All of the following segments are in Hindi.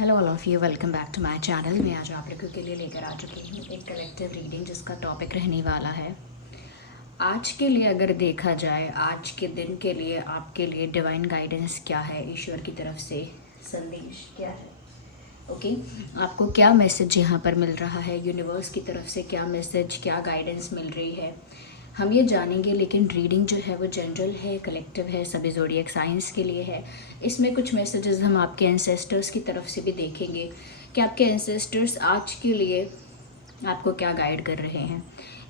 Hello all of you, welcome back to my channel. मैं आज आप लोगों के लिए लेकर आ चुकी हूँ एक कलेक्टिव रीडिंग जिसका टॉपिक रहने वाला है आज के लिए। अगर देखा जाए आज के दिन के लिए आपके लिए डिवाइन गाइडेंस क्या है, ईश्वर की तरफ से संदेश क्या है। ओके आपको क्या मैसेज यहाँ पर मिल रहा है, यूनिवर्स की तरफ से क्या मैसेज, क्या गाइडेंस मिल रही है, हम ये जानेंगे। लेकिन रीडिंग जो है वो जनरल है, कलेक्टिव है, सभी ज़ोडिएक साइंस के लिए है। इसमें कुछ मैसेजेस हम आपके एंसेस्टर्स की तरफ से भी देखेंगे कि आपके एंसेस्टर्स आज के लिए आपको क्या गाइड कर रहे हैं,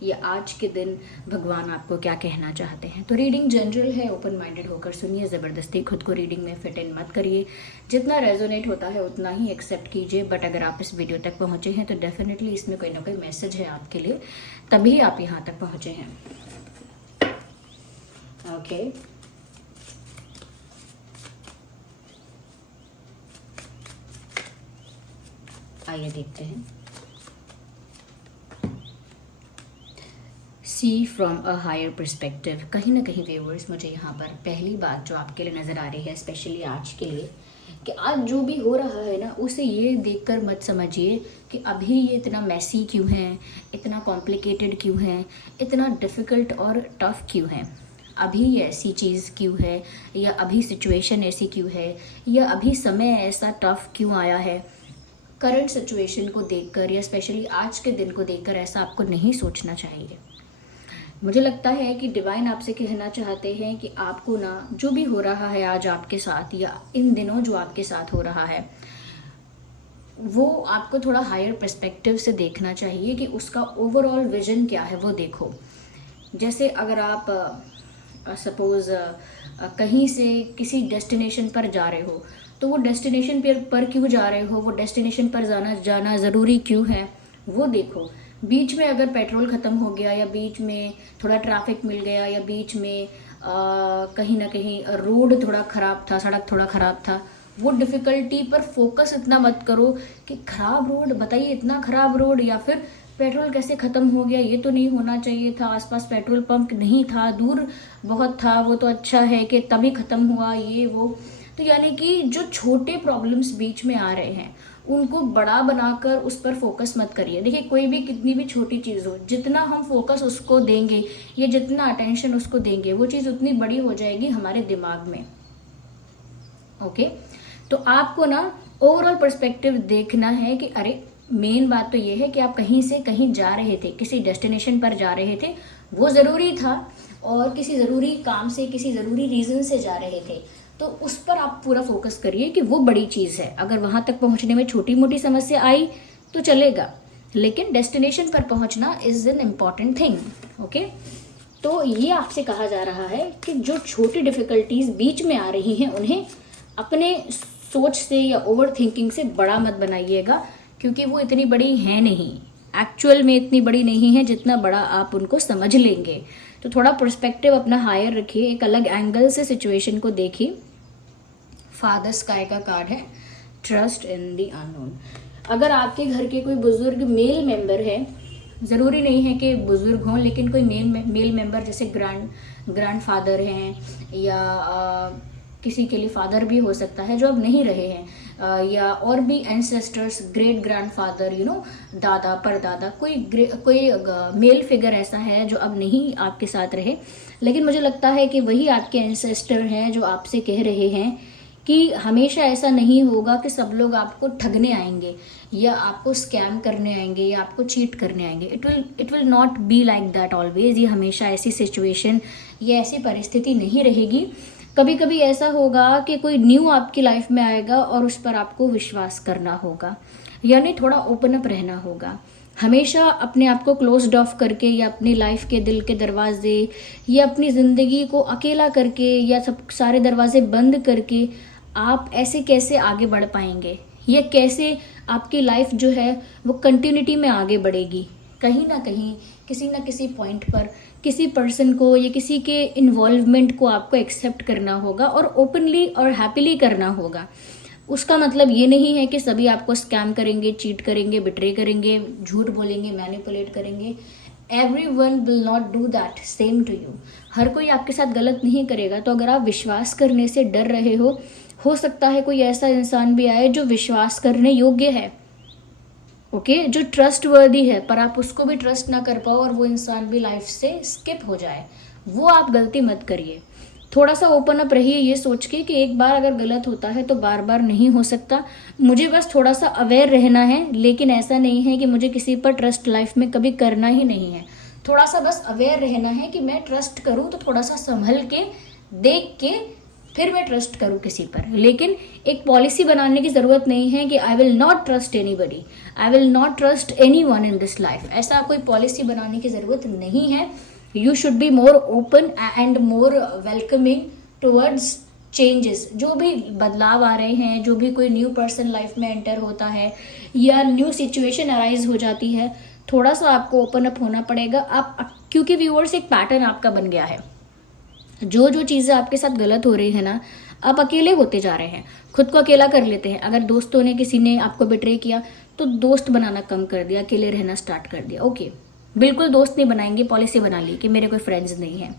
या आज के दिन भगवान आपको क्या कहना चाहते हैं। तो रीडिंग जनरल है, ओपन माइंडेड होकर सुनिए, ज़बरदस्ती खुद को रीडिंग में फिट इन मत करिए। जितना रेजोनेट होता है उतना ही एक्सेप्ट कीजिए। बट अगर आप इस वीडियो तक पहुँचे हैं तो डेफिनेटली इसमें कोई ना कोई मैसेज है आपके लिए, तभी आप यहाँ तक पहुँचे हैं। ओके आइए देखते हैं। सी फ्रॉम अ हायर परस्पेक्टिव। कहीं ना कहीं व्यूअर्स, मुझे यहाँ पर पहली बात जो आपके लिए नज़र आ रही है, स्पेशली आज के लिए, कि आज जो भी हो रहा है ना, उसे ये देखकर मत समझिए कि अभी ये इतना मैसी क्यों है, इतना कॉम्प्लिकेटेड क्यों है, इतना डिफ़िकल्ट और टफ क्यों है, अभी ये ऐसी चीज़ क्यों है, या अभी सिचुएशन ऐसी क्यों है, या अभी समय ऐसा टफ क्यों आया है। करंट सिचुएशन को देखकर या स्पेशली आज के दिन को देखकर ऐसा आपको नहीं सोचना चाहिए। मुझे लगता है कि डिवाइन आपसे कहना चाहते हैं कि आपको ना जो भी हो रहा है आज आपके साथ, या इन दिनों जो आपके साथ हो रहा है, वो आपको थोड़ा हायर पर्सपेक्टिव से देखना चाहिए कि उसका ओवरऑल विजन क्या है, वो देखो। जैसे अगर आप सपोज़ कहीं से किसी डेस्टिनेशन पर जा रहे हो, तो वो डेस्टिनेशन पर क्यों जा रहे हो, वो डेस्टिनेशन पर जाना ज़रूरी क्यों है, वो देखो। बीच में अगर पेट्रोल ख़त्म हो गया, या बीच में थोड़ा ट्रैफिक मिल गया, या बीच में कहीं ना कहीं रोड थोड़ा ख़राब था, सड़क थोड़ा ख़राब था, वो डिफ़िकल्टी पर फोकस इतना मत करो कि ख़राब रोड, बताइए इतना ख़राब रोड, या फिर पेट्रोल कैसे ख़त्म हो गया, ये तो नहीं होना चाहिए था, आसपास पेट्रोल पंप नहीं था, दूर बहुत था, वो तो अच्छा है कि तभी ख़त्म हुआ, ये वो। तो यानी कि जो छोटे प्रॉब्लम्स बीच में आ रहे हैं उनको बड़ा बनाकर उस पर फोकस मत करिए। देखिए, कोई भी कितनी भी छोटी चीज़ हो, जितना हम फोकस उसको देंगे या जितना अटेंशन उसको देंगे, वो चीज़ उतनी बड़ी हो जाएगी हमारे दिमाग में। ओके, तो आपको ना ओवरऑल पर्सपेक्टिव देखना है कि अरे मेन बात तो ये है कि आप कहीं से कहीं जा रहे थे, किसी डेस्टिनेशन पर जा रहे थे, वो ज़रूरी था, और किसी ज़रूरी काम से, किसी ज़रूरी रीज़न से जा रहे थे, तो उस पर आप पूरा फोकस करिए कि वो बड़ी चीज़ है। अगर वहाँ तक पहुँचने में छोटी मोटी समस्या आई तो चलेगा, लेकिन डेस्टिनेशन पर पहुँचना is an important thing. Okay, तो ये आपसे कहा जा रहा है कि जो छोटी डिफ़िकल्टीज़ बीच में आ रही हैं उन्हें अपने सोच से या ओवर थिंकिंग से बड़ा मत बनाइएगा, क्योंकि वो इतनी बड़ी है नहीं, एक्चुअल में इतनी बड़ी नहीं है जितना बड़ा आप उनको समझ लेंगे। तो थोड़ा पर्सपेक्टिव अपना हायर रखिए, एक अलग एंगल से सिचुएशन को देखिए। फादर स्काई का कार्ड है, ट्रस्ट इन द अननोन। अगर आपके घर के कोई बुजुर्ग मेल मेंबर है, ज़रूरी नहीं है कि बुजुर्ग हों, लेकिन कोई मेल मेंबर जैसे ग्रैंड फादर हैं, या किसी के लिए फादर भी हो सकता है जो अब नहीं रहे हैं, या और भी एंसेस्टर्स, ग्रेट ग्रैंड फादर, दादा परदादा, कोई मेल फिगर ऐसा है जो अब नहीं आपके साथ रहे, लेकिन मुझे लगता है कि वही आपके एंसेस्टर हैं जो आपसे कह रहे हैं कि हमेशा ऐसा नहीं होगा कि सब लोग आपको ठगने आएंगे, या आपको स्कैम करने आएंगे, या आपको चीट करने आएंगे। It will not be like that always. ये हमेशा ऐसी सिचुएशन या ऐसी परिस्थिति नहीं रहेगी। कभी कभी ऐसा होगा कि कोई न्यू आपकी लाइफ में आएगा और उस पर आपको विश्वास करना होगा, यानी थोड़ा ओपन अप रहना होगा। हमेशा अपने आप को क्लोज्ड ऑफ करके, या अपनी लाइफ के दिल के दरवाजे, या अपनी ज़िंदगी को अकेला करके, या सब सारे दरवाजे बंद करके आप ऐसे कैसे आगे बढ़ पाएंगे, या कैसे आपकी लाइफ जो है वो कंटिन्यूटी में आगे बढ़ेगी। कहीं ना कहीं किसी ना किसी पॉइंट पर किसी पर्सन को या किसी के इन्वॉल्वमेंट को आपको एक्सेप्ट करना होगा, और ओपनली और हैप्पीली करना होगा। उसका मतलब ये नहीं है कि सभी आपको स्कैम करेंगे, चीट करेंगे, बिट्रे करेंगे, झूठ बोलेंगे, मैनिपुलेट करेंगे। everyone will not do that same to you। हर कोई आपके साथ गलत नहीं करेगा। तो अगर आप विश्वास करने से डर रहे हो, हो सकता है कोई ऐसा इंसान भी आए जो विश्वास करने योग्य है, ओके, जो ट्रस्ट वर्दी है, पर आप उसको भी ट्रस्ट ना कर पाओ और वो इंसान भी लाइफ से स्किप हो जाए। वो आप गलती मत करिए। थोड़ा सा ओपन अप रहिए ये सोच के कि एक बार अगर गलत होता है तो बार बार नहीं हो सकता। मुझे बस थोड़ा सा अवेयर रहना है, लेकिन ऐसा नहीं है कि मुझे किसी पर ट्रस्ट लाइफ में कभी करना ही नहीं है। थोड़ा सा बस अवेयर रहना है कि मैं ट्रस्ट करूँ तो थोड़ा सा संभल के, देख के फिर मैं ट्रस्ट करूँ किसी पर। लेकिन एक पॉलिसी बनाने की ज़रूरत नहीं है कि I will not trust anybody, I will not trust anyone in this life. ऐसा कोई पॉलिसी बनाने की ज़रूरत नहीं है। You should be more open and more welcoming towards changes. जो भी बदलाव आ रहे हैं, जो भी कोई न्यू पर्सन लाइफ में एंटर होता है या न्यू सिचुएशन अराइज हो जाती है, थोड़ा सा आपको ओपन अप होना पड़ेगा। आप क्योंकि व्यूअर्स एक पैटर्न आपका बन गया है। जो जो चीज़ें आपके साथ गलत हो रही है ना, आप अकेले होते जा रहे हैं, खुद को अकेला कर लेते हैं। अगर दोस्तों ने, किसी ने आपको बिट्रे किया तो दोस्त बनाना कम कर दिया, अकेले रहना स्टार्ट कर दिया। ओके, बिल्कुल दोस्त नहीं बनाएंगे, पॉलिसी बना ली कि मेरे कोई फ्रेंड्स नहीं है।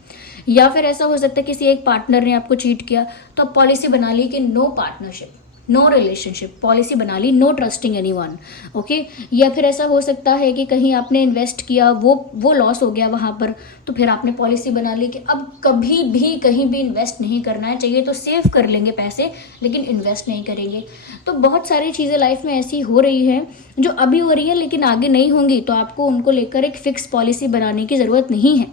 या फिर ऐसा हो सकता है किसी एक पार्टनर ने आपको चीट किया तो आप पॉलिसी बना ली कि no partnership, no relationship, policy बना ली नो ट्रस्टिंग एनीवन, ओके। या फिर ऐसा हो सकता है कि कहीं आपने इन्वेस्ट किया, वो लॉस हो गया वहां पर, तो फिर आपने पॉलिसी बना ली कि अब कभी भी कहीं भी इन्वेस्ट नहीं करना है, चाहिए तो सेव कर लेंगे पैसे लेकिन इन्वेस्ट नहीं करेंगे। तो बहुत सारी चीज़ें लाइफ में ऐसी हो रही है जो अभी हो रही है लेकिन आगे नहीं होंगी, तो आपको उनको लेकर एक फिक्स पॉलिसी बनाने की ज़रूरत नहीं है,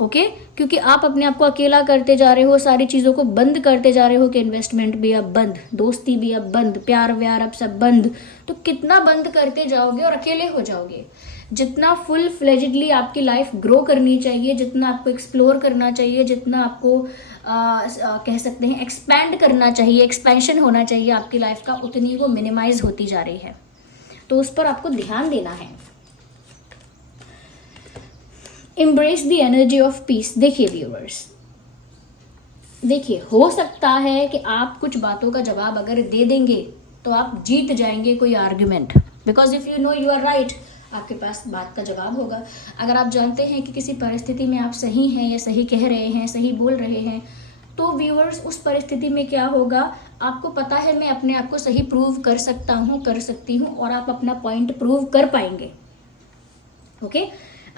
ओके। क्योंकि आप अपने आप को अकेला करते जा रहे हो, सारी चीज़ों को बंद करते जा रहे हो कि इन्वेस्टमेंट भी अब बंद, दोस्ती भी अब बंद, प्यार व्यार अब सब बंद। तो कितना बंद करते जाओगे और अकेले हो जाओगे। जितना फुल फ्लेजेडली आपकी लाइफ ग्रो करनी चाहिए, जितना आपको एक्सप्लोर करना चाहिए, जितना आपको कह सकते हैं एक्सपैंड करना चाहिए, एक्सपेंशन होना चाहिए आपकी लाइफ का, उतनी वो मिनिमाइज होती जा रही है। तो उस पर आपको ध्यान देना है। Embrace the energy of peace। देखिए व्यूअर्स, देखिए, हो सकता है कि आप कुछ बातों का जवाब अगर दे देंगे तो आप जीत जाएंगे कोई argument, because if you know you are right, आपके पास बात का जवाब होगा। अगर आप जानते हैं कि किसी परिस्थिति में आप सही हैं या सही कह रहे हैं, सही बोल रहे हैं, तो व्यूअर्स उस परिस्थिति में क्या होगा, आपको पता है मैं अपने आप को सही प्रूव कर सकता हूँ, कर सकती हूँ, और आप अपना पॉइंट प्रूव कर पाएंगे, ओके,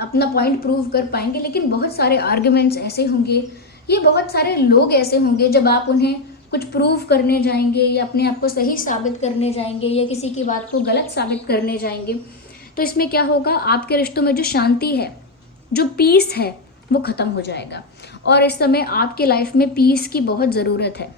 अपना पॉइंट प्रूव कर पाएंगे। लेकिन बहुत सारे आर्ग्यूमेंट्स ऐसे होंगे, ये बहुत सारे लोग ऐसे होंगे, जब आप उन्हें कुछ प्रूव करने जाएंगे या अपने आप को सही साबित करने जाएंगे या किसी की बात को गलत साबित करने जाएंगे, तो इसमें क्या होगा, आपके रिश्तों में जो शांति है, जो पीस है, वो खत्म हो जाएगा। और इस समय आपके लाइफ में पीस की बहुत ज़रूरत है।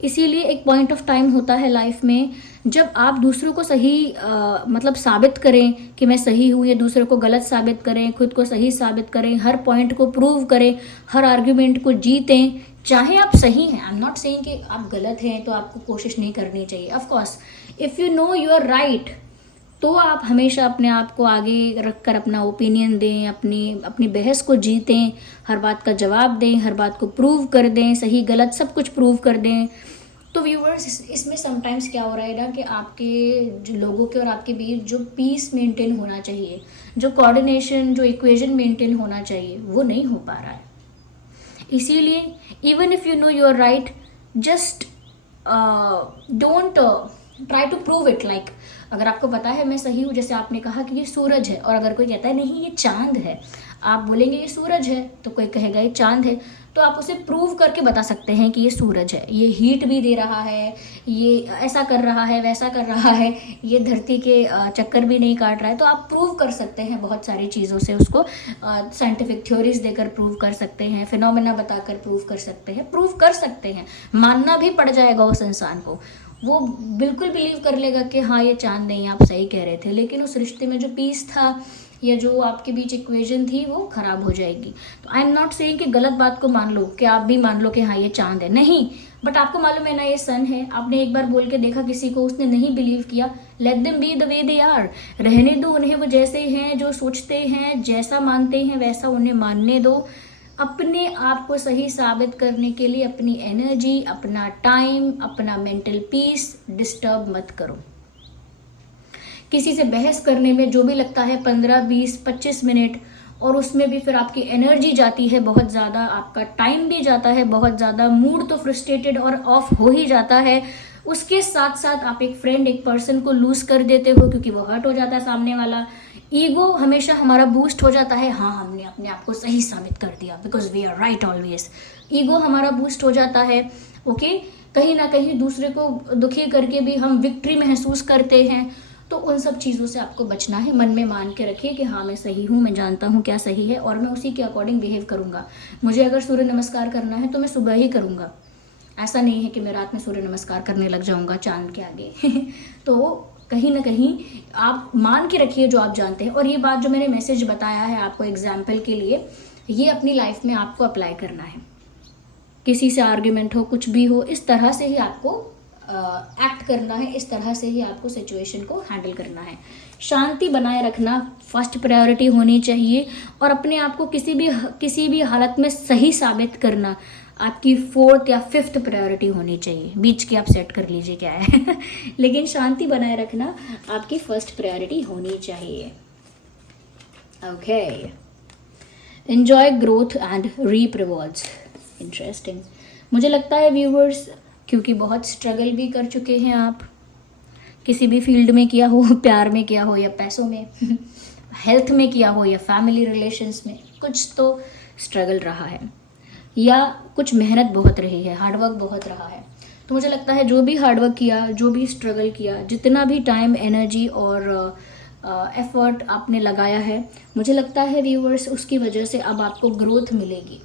इसीलिए एक पॉइंट ऑफ टाइम होता है लाइफ में जब आप दूसरों को सही मतलब साबित करें कि मैं सही हूँ, या दूसरों को गलत साबित करें, खुद को सही साबित करें, हर पॉइंट को प्रूव करें, हर आर्ग्यूमेंट को जीतें, चाहे आप सही हैं। आई एम नॉट सेइंग कि आप गलत हैं तो आपको कोशिश नहीं करनी चाहिए। Of course if you know you are right, तो आप हमेशा अपने आप को आगे रखकर अपना ओपिनियन दें, अपनी बहस को जीतें, हर बात का जवाब दें, हर बात को प्रूव कर दें, सही गलत सब कुछ प्रूव कर दें। तो व्यूअर्स, इसमें समटाइम्स क्या हो रहा है ना कि आपके जो लोगों के और आपके बीच जो पीस मेंटेन होना चाहिए, जो कोऑर्डिनेशन, जो इक्वेशन मेंटेन होना चाहिए, वो नहीं हो पा रहा है। इसीलिए even if you know you are right, just don't try to prove it. Like अगर आपको पता है मैं सही हूँ, जैसे आपने कहा कि ये सूरज है, और अगर कोई कहता है नहीं ये चांद है, आप बोलेंगे ये सूरज है, तो कोई कहेगा ये चांद है, तो आप उसे प्रूव करके बता सकते हैं कि ये सूरज है, ये हीट भी दे रहा है, ये ऐसा कर रहा है, वैसा कर रहा है, ये धरती के चक्कर भी नहीं काट रहा है। तो आप प्रूव कर सकते हैं बहुत सारी चीज़ों से, उसको साइंटिफिक थ्योरीज देकर प्रूव कर सकते हैं, फिनोमेना बताकर प्रूव कर सकते हैं, प्रूव कर सकते हैं। मानना भी पड़ जाएगा उस इंसान को, वो बिल्कुल बिलीव कर लेगा कि हाँ ये चांद नहीं, आप सही कह रहे थे, लेकिन उस रिश्ते में जो पीस था या जो आपके बीच इक्वेशन थी वो खराब हो जाएगी। तो आई एम नॉट सेइंग कि गलत बात को मान लो, कि आप भी मान लो कि हाँ ये चांद है, नहीं, बट आपको मालूम है ना ये सन है, आपने एक बार बोल के देखा किसी को, उसने नहीं बिलीव किया, let them be the way they are, रहने दो उन्हें वो जैसे हैं, जो सोचते हैं, जैसा मानते हैं वैसा उन्हें मानने दो। अपने आप को सही साबित करने के लिए अपनी एनर्जी, अपना टाइम, अपना मेंटल पीस डिस्टर्ब मत करो। किसी से बहस करने में जो भी लगता है 15, 20, 25 मिनट, और उसमें भी फिर आपकी एनर्जी जाती है बहुत ज़्यादा, आपका टाइम भी जाता है बहुत ज़्यादा, मूड तो फ्रस्ट्रेटेड और ऑफ हो ही जाता है। उसके साथ साथ आप एक फ्रेंड, एक पर्सन को लूज कर देते हो क्योंकि वो हर्ट हो जाता है सामने वाला। ईगो हमेशा हमारा बूस्ट हो जाता है, हाँ हमने अपने आप को सही साबित कर दिया, because we are right always. Ego हमारा बूस्ट हो जाता है, ओके। कहीं ना कहीं दूसरे को दुखी करके भी हम विक्ट्री महसूस करते हैं। तो उन सब चीज़ों से आपको बचना है। मन में मान के रखिए कि हाँ मैं सही हूँ, मैं जानता हूँ क्या सही है और मैं उसी के अकॉर्डिंग बिहेव करूँगा। मुझे अगर सूर्य नमस्कार करना है तो मैं सुबह ही करूँगा, ऐसा नहीं है कि मैं रात में सूर्य नमस्कार करने लग जाऊँगा चांद के आगे तो कहीं ना कहीं आप मान के रखिए जो आप जानते हैं। और ये बात जो मैंने मैसेज बताया है आपको एग्जाम्पल के लिए, ये अपनी लाइफ में आपको अप्लाई करना है। किसी से आर्ग्यूमेंट हो, कुछ भी हो, इस तरह से ही आपको एक्ट करना है, इस तरह से ही आपको सिचुएशन को हैंडल करना है। शांति बनाए रखना फर्स्ट प्रायोरिटी होनी चाहिए और अपने आप को किसी भी हालत में सही साबित करना आपकी फोर्थ या फिफ्थ प्रायोरिटी होनी चाहिए। बीच की आप सेट कर लीजिए क्या है लेकिन शांति बनाए रखना आपकी फर्स्ट प्रायोरिटी होनी चाहिए। Okay, enjoy growth and reap rewards. Interesting. मुझे लगता है व्यूवर्स, क्योंकि बहुत स्ट्रगल भी कर चुके हैं आप, किसी भी फील्ड में किया हो, प्यार में किया हो या पैसों में हेल्थ में किया हो या फैमिली रिलेशंस में, कुछ तो स्ट्रगल रहा है या कुछ मेहनत बहुत रही है, हार्डवर्क बहुत रहा है। तो मुझे लगता है जो भी हार्डवर्क किया, जो भी स्ट्रगल किया, जितना भी टाइम, एनर्जी और एफर्ट आपने लगाया है, मुझे लगता है व्यूवर्स उसकी वजह से अब आपको ग्रोथ मिलेगी।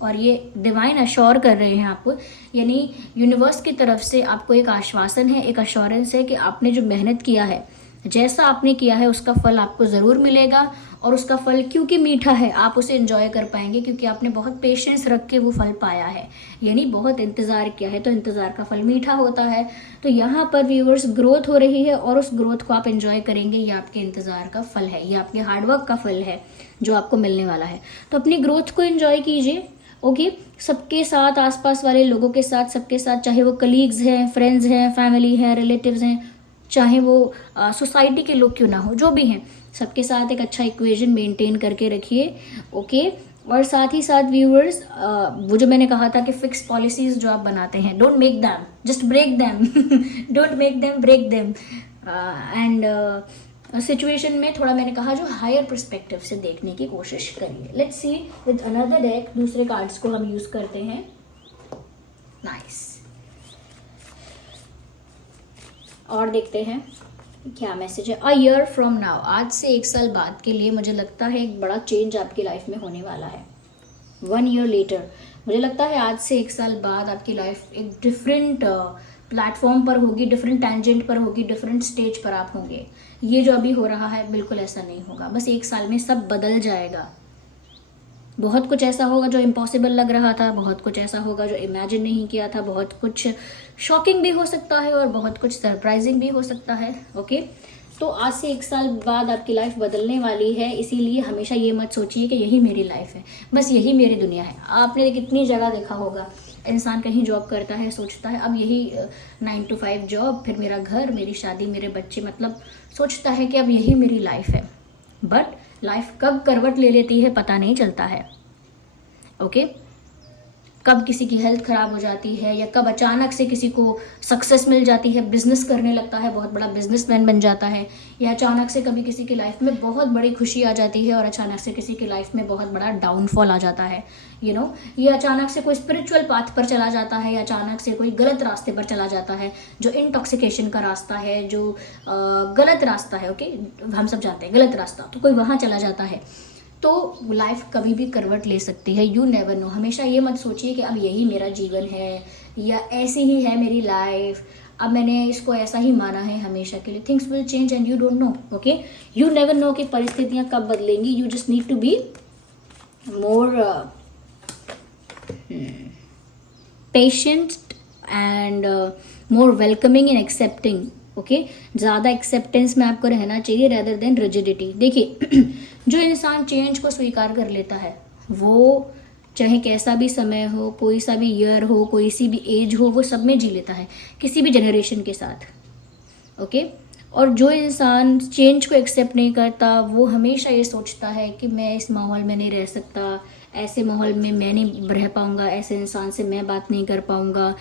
और ये डिवाइन अश्योर कर रहे हैं आपको, यानी यूनिवर्स की तरफ से आपको एक आश्वासन है, एक अश्योरेंस है कि आपने जो मेहनत किया है, जैसा आपने किया है उसका फल आपको ज़रूर मिलेगा। और उसका फल क्योंकि मीठा है आप उसे एंजॉय कर पाएंगे, क्योंकि आपने बहुत पेशेंस रख के वो फल पाया है, यानी बहुत इंतज़ार किया है, तो इंतज़ार का फल मीठा होता है। तो यहाँ पर व्यूअर्स ग्रोथ हो रही है और उस ग्रोथ को आप एंजॉय करेंगे। ये आपके इंतज़ार का फल है, ये आपके हार्डवर्क का फल है जो आपको मिलने वाला है। तो अपनी ग्रोथ को एंजॉय कीजिए, ओके। सबके साथ, आसपास वाले लोगों के साथ, सबके साथ, चाहे वो कलीग्स हैं, फ्रेंड्स हैं, फैमिली है, रिलेटिव्स हैं, चाहे वो सोसाइटी के लोग क्यों ना हो, जो भी हैं, सबके साथ एक अच्छा इक्वेशन मेंटेन करके रखिए, ओके। और साथ ही साथ व्यूअर्स, वो जो मैंने कहा था कि फिक्स पॉलिसीज जो आप बनाते हैं, don't make them, just break them don't make them, break them. And situation में थोड़ा मैंने कहा जो हायर पर्सपेक्टिव से देखने की कोशिश करिए। Let's see with another deck, दूसरे कार्ड्स को हम यूज करते हैं। नाइस। और देखते हैं क्या मैसेज है। अ ईयर फ्रॉम नाउ, आज से 1 साल बाद के लिए मुझे लगता है एक बड़ा चेंज आपकी लाइफ में होने वाला है। 1 ईयर लेटर, मुझे लगता है आज से 1 साल बाद आपकी लाइफ एक डिफरेंट प्लेटफॉर्म पर होगी, डिफरेंट टेंजेंट पर होगी, डिफरेंट स्टेज पर आप होंगे। ये जो अभी हो रहा है बिल्कुल ऐसा नहीं होगा, बस 1 साल में सब बदल जाएगा। बहुत कुछ ऐसा होगा जो इम्पॉसिबल लग रहा था, बहुत कुछ ऐसा होगा जो इमेजिन नहीं किया था, बहुत कुछ शॉकिंग भी हो सकता है और बहुत कुछ सरप्राइजिंग भी हो सकता है, ओके। तो आज से 1 साल बाद आपकी लाइफ बदलने वाली है, इसीलिए हमेशा ये मत सोचिए कि यही मेरी लाइफ है, बस यही मेरी दुनिया है। आपने कितनी जगह देखा होगा, इंसान कहीं जॉब करता है, सोचता है अब यही 9 to 5 जॉब, फिर मेरा घर, मेरी शादी, मेरे बच्चे, मतलब सोचता है कि अब यही मेरी लाइफ है। बट लाइफ कब करवट ले लेती है पता नहीं चलता है, ओके। कब किसी की हेल्थ खराब हो जाती है या कब अचानक से किसी को सक्सेस मिल जाती है, बिजनेस करने लगता है, बहुत बड़ा बिजनेसमैन बन जाता है, या अचानक से कभी किसी की लाइफ में बहुत बड़ी खुशी आ जाती है और अचानक से किसी की लाइफ में बहुत बड़ा डाउनफॉल आ जाता है, यू नो। ये अचानक से कोई स्पिरिचुअल पाथ पर चला जाता है या अचानक से कोई गलत रास्ते पर चला जाता है, जो इंटॉक्सिकेशन का रास्ता है, जो गलत रास्ता है, ओके, हम सब जानते हैं गलत रास्ता, तो कोई वहाँ चला जाता है। तो लाइफ कभी भी करवट ले सकती है, यू नेवर नो। हमेशा ये मत सोचिए कि अब यही मेरा जीवन है या ऐसी ही है मेरी लाइफ, अब मैंने इसको ऐसा ही माना है हमेशा के लिए। Things will change and you don't know, okay. You never know कि परिस्थितियाँ कब बदलेंगी। You just need to be more patient and more welcoming and accepting, okay. ज़्यादा एक्सेप्टेंस में आपको रहना चाहिए रेदर देन रिजिडिटी। देखिए जो इंसान चेंज को स्वीकार कर लेता है, वो चाहे कैसा भी समय हो, कोई सा भी ईयर हो, कोई सी भी एज हो, वो सब में जी लेता है, किसी भी जनरेशन के साथ, ओके। और जो इंसान चेंज को एक्सेप्ट नहीं करता वो हमेशा ये सोचता है कि मैं इस माहौल में नहीं रह सकता, ऐसे माहौल में मैं नहीं रह पाऊँगा, ऐसे इंसान से मैं बात नहीं कर पाऊँगा,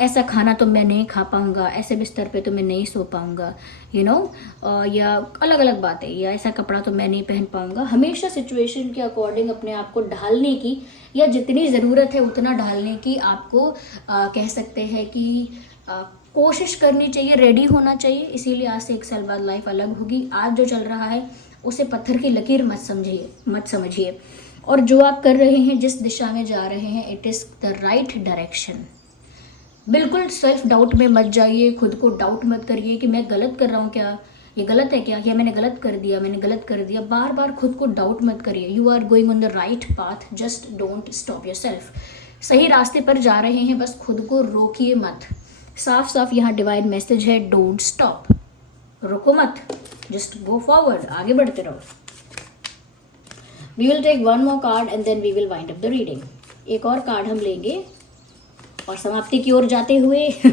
ऐसा खाना तो मैं नहीं खा पाऊँगा, ऐसे बिस्तर पे तो मैं नहीं सो पाऊँगा, या अलग अलग बातें, या ऐसा कपड़ा तो मैं नहीं पहन पाऊँगा। हमेशा सिचुएशन के अकॉर्डिंग अपने आप को ढालने की, या जितनी ज़रूरत है उतना ढालने की आपको कह सकते हैं कि कोशिश करनी चाहिए, रेडी होना चाहिए। इसीलिए आज से 1 साल बाद लाइफ अलग होगी। आज जो चल रहा है उसे पत्थर की लकीर मत समझिए। और जो आप कर रहे हैं, जिस दिशा में जा रहे हैं, it is the right direction. बिल्कुल सेल्फ डाउट में मत जाइए, खुद को डाउट मत करिए कि मैं गलत कर रहा हूँ क्या, ये गलत है क्या, या मैंने गलत कर दिया। बार बार खुद को डाउट मत करिए। You are going on the right path, just don't stop yourself. सही रास्ते पर जा रहे हैं, बस खुद को रोकिए मत। साफ साफ यहाँ डिवाइन मैसेज है, डोंट स्टॉप, रुको मत, जस्ट गो फॉरवर्ड, आगे बढ़ते रहो। We will take one more card and then we will wind up the reading. एक और कार्ड हम लेंगे और समाप्ति की ओर जाते हुए आई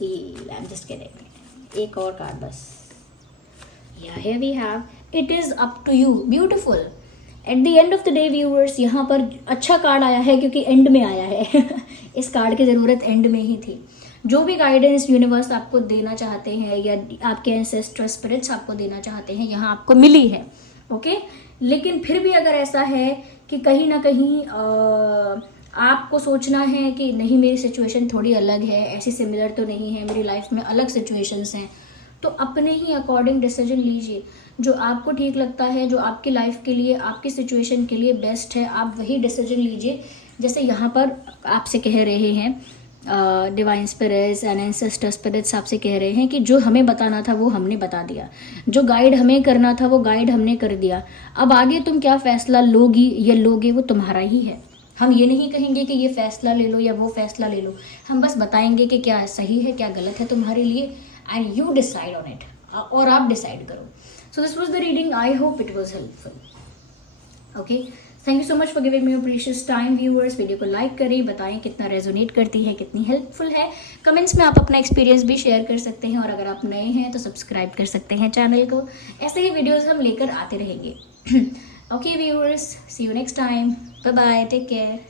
एम जस्ट किडिंग, एक और कार्ड बस। Here we have, it is up to you. Beautiful. At the end of the day viewers, यहाँ पर अच्छा कार्ड आया है क्योंकि एंड में आया है इस कार्ड की ज़रूरत एंड में ही थी। जो भी गाइडेंस यूनिवर्स आपको देना चाहते हैं, या आपके एंसेस्ट्रल स्पिरिट्स आपको देना चाहते हैं, यहाँ आपको मिली है। ओके, लेकिन फिर भी अगर ऐसा है कि कहीं ना कहीं आपको सोचना है कि नहीं, मेरी सिचुएशन थोड़ी अलग है, ऐसी सिमिलर तो नहीं है, मेरी लाइफ में अलग सिचुएशंस हैं, तो अपने ही अकॉर्डिंग डिसीजन लीजिए। जो आपको ठीक लगता है, जो आपकी लाइफ के लिए, आपकी सिचुएशन के लिए बेस्ट है, आप वही डिसीजन लीजिए। जैसे यहाँ पर आपसे कह रहे हैं divine spirits and ancestor spirits आपसे कह रहे हैं कि जो हमें बताना था वो हमने बता दिया, जो गाइड हमें करना था वो गाइड हमने कर दिया। अब आगे तुम क्या फैसला लोगी या लोगे वो तुम्हारा ही है। हम ये नहीं कहेंगे कि ये फैसला ले लो या वो फैसला ले लो, हम बस बताएंगे कि क्या सही है, क्या गलत है तुम्हारे लिए, and you decide on it, और आप डिसाइड करो। So this was the reading, I hope it was helpful. Okay, thank you so much for giving me your precious time viewers. Video को लाइक करें, बताएं कितना रेजोनेट करती है, कितनी हेल्पफुल है। कमेंट्स में आप अपना एक्सपीरियंस भी शेयर कर सकते हैं, और अगर आप नए हैं तो सब्सक्राइब कर सकते हैं चैनल को। ऐसे ही वीडियोस हम लेकर आते रहेंगे। Okay viewers, see you next time, bye bye, take care.